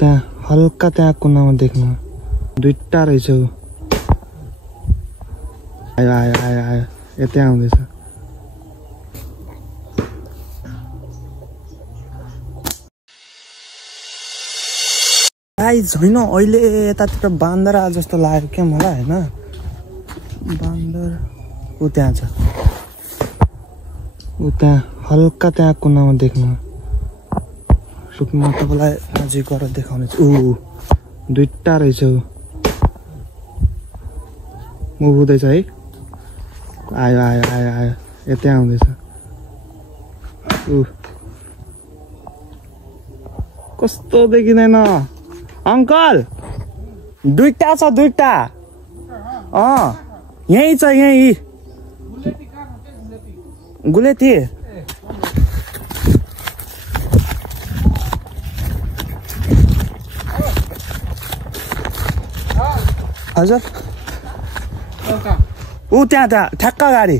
त्यहाँ हल्का त्यहाँ कुनामा देख्नु दुईटा रहेछ। आयो आयो आयो आयो यतै आउँदैछ। गाइस होइन अहिले यतातिर बान्दर आ जस्तो लाग्यो क्या मलाई होइन। बान्दर ऊ त्यहाँ छ, ऊ त्यहाँ हल्का त्यहाँ कुनामा देख्नु। म तपाईँलाई नजिक गएर देखाउने छु। दुईटा रहेछ। ऊ हुँदैछ है। आयो आयो आयो आयो यतै आउँदैछ। कस्तो देखिँदैन अङ्कल। दुईटा छ दुईटा। यही छ यही गुलेती। हजुर ऊ त्यहाँ त्यहाँ ठ्याक्क गाडी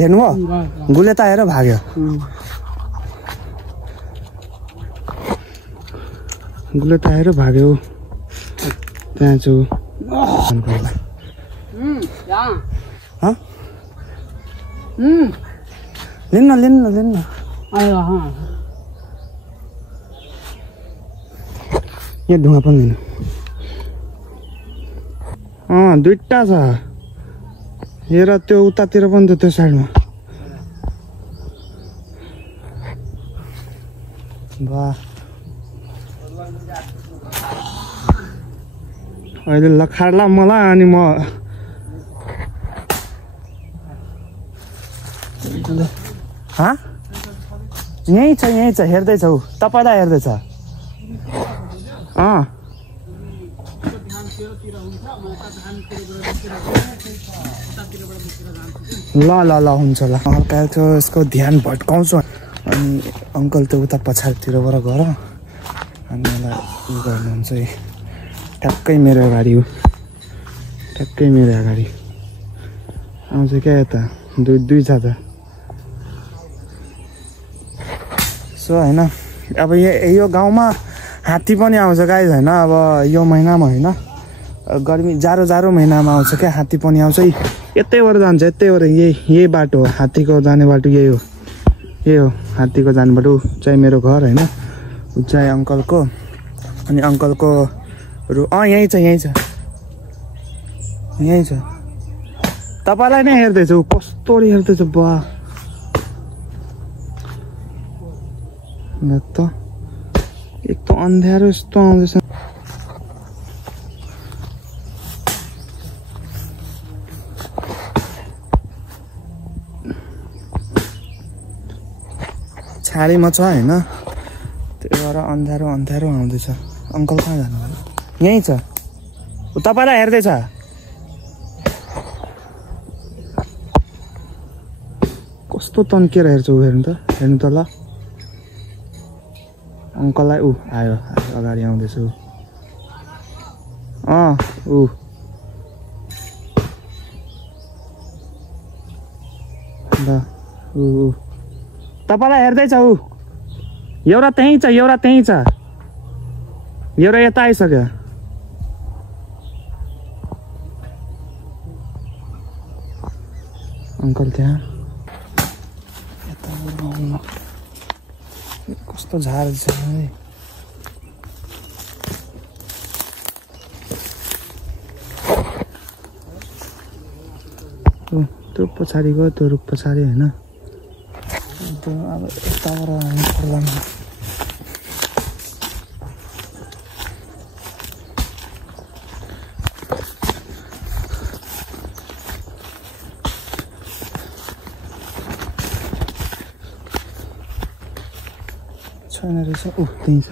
हेर्नुभयो? गुलेता आएर भाग्यो। गुलेता आएर भाग्यो। त्यहाँ छु लिन्न यहाँ धुवा पनि लिनु। दुईटा छ। हेर त्यो उतातिर पनि त त्यो साइडमा। वाह अहिले लखाड्ला मलाई। अनि म यही छ हेर्दैछ ऊ तपाईँलाई हेर्दैछ। ल हुन्छ ल। हल्का यसको ध्यान भट्काउँछु। अनि अङ्कल त्यो उता पछाडितिरबाट गर अनि मलाई उ गर्नुहुन्छ है। ठ्याक्कै मेरो अगाडि हो, ठ्याक्कै मेरो अगाडि आउँछ क्या यता। दुई छ त। सो होइन अब यो गाउँमा हात्ती पनि आउँछ गाइस होइन। अब यो महिनामा होइन गर्मी जाडो महिनामा आउँछ क्या हात्ती पनि आउँछ। यतैबाट जान्छ यतैबाट। यही बाटो हो हात्तीको जाने बाटो। यही हो हात्तीको जाने बाटो। चाहिँ मेरो घर होइन ऊ चाहिँ अङ्कलको। अनि अङ्कलको यही छ तपाईँलाई नै हेर्दैछ ऊ। कस्तो हेर्दैछ बा त। एक त अन्ध्यारो यस्तो आउँदैछ। छाडीमा छ होइन त्यही भएर अन्ध्यारो आउँदैछ। अङ्कल कहाँ जानुभयो? यही छ ऊ तपाईँलाई हेर्दैछ। कस्तो तन्केर हेर्छ ऊ। हेर्नु त ल। अङ्कललाई आयो अगाडि आउँदैछ ऊ। ल तपाईँलाई हेर्दैछ ऊ। एउटा त्यहीँ छ एउटा यता आइसक्यो। अङ्कल त्यहाँ यता आउनु। कस्तो झार छ है। त्यो पछाडि गयो त्यो रुख पछाडि होइन। त्यो अब यताबाट हामी पर्दैन। छैन रहेछ। त्यहीँ छ।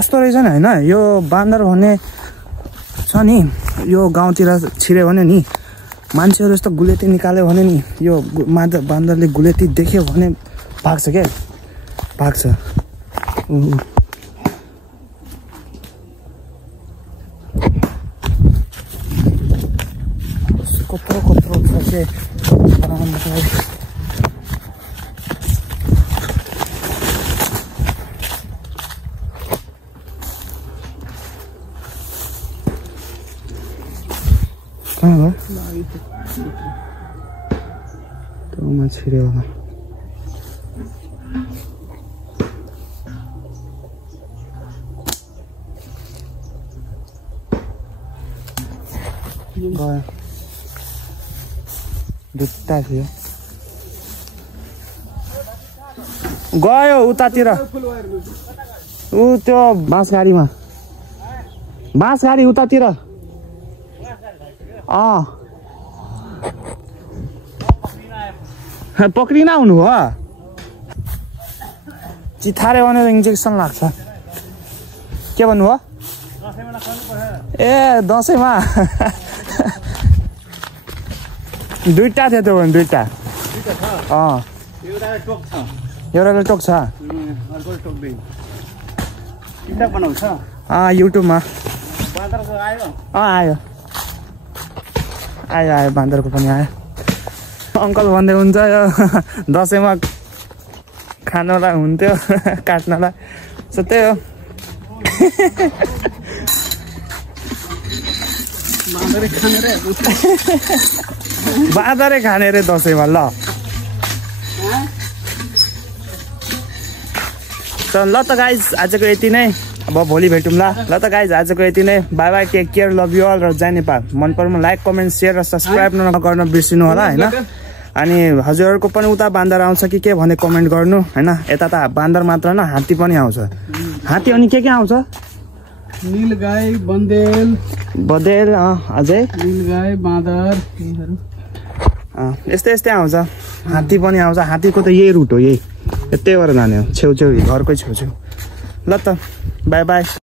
कस्तो रहेछ नि होइन। यो बान्दर भन्ने छ नि यो गाउँतिर छिर्यो भने नि मान्छेहरू यस्तो गुलेती निकाल्यो भने नि यो बान्दरले गुलेती देख्यो भने भाग्छ क्या भाग्छ। कत्रो छ के त्योमा छिर्यो होला गयो दुईटा थियो गयो उतातिर ऊ त्यो बाँस गाडी उतातिर पक्रिन आउनु हो चिथारे भनेर इन्जेक्सन लाग्छ के भन्नु हो ए दसैँमा दुईटा थियो त्यो भने दुईटा एउटाले टोक्छ युट्युबमा आयो बाँदरको पनि आयो अङ्कल भन्दै हुन्छ यो दसैँमा खानलाई हुन्थ्यो काट्नलाई सो त्यही हो बाँदरै खाने रे दसैँमा ल ल त गाइज आजको यति नै अब भोलि भेटौँला ल त गाइज आजको यति नै bye bye take care love you all र जय नेपाल मन परेमा लाइक कमेन्ट सेयर र सब्सक्राइब गर्न बिर्सिनु होला होइन अनि हजुरहरूको पनि उता बान्दर आउँछ कि के भने कमेन्ट गर्नु होइन यता त बान्दर मात्र न हात्ती पनि आउँछ हात्ती अनि के आउँछ नीलगाई बँदेल अझै नीलगाई बाँदर यस्तै आउँछ हात्ती पनि आउँछ हात्तीको त यही रुट हो यही यतैबाट जाने हो छेउछेउ घरकै छेउछेउ ल त बाई बाई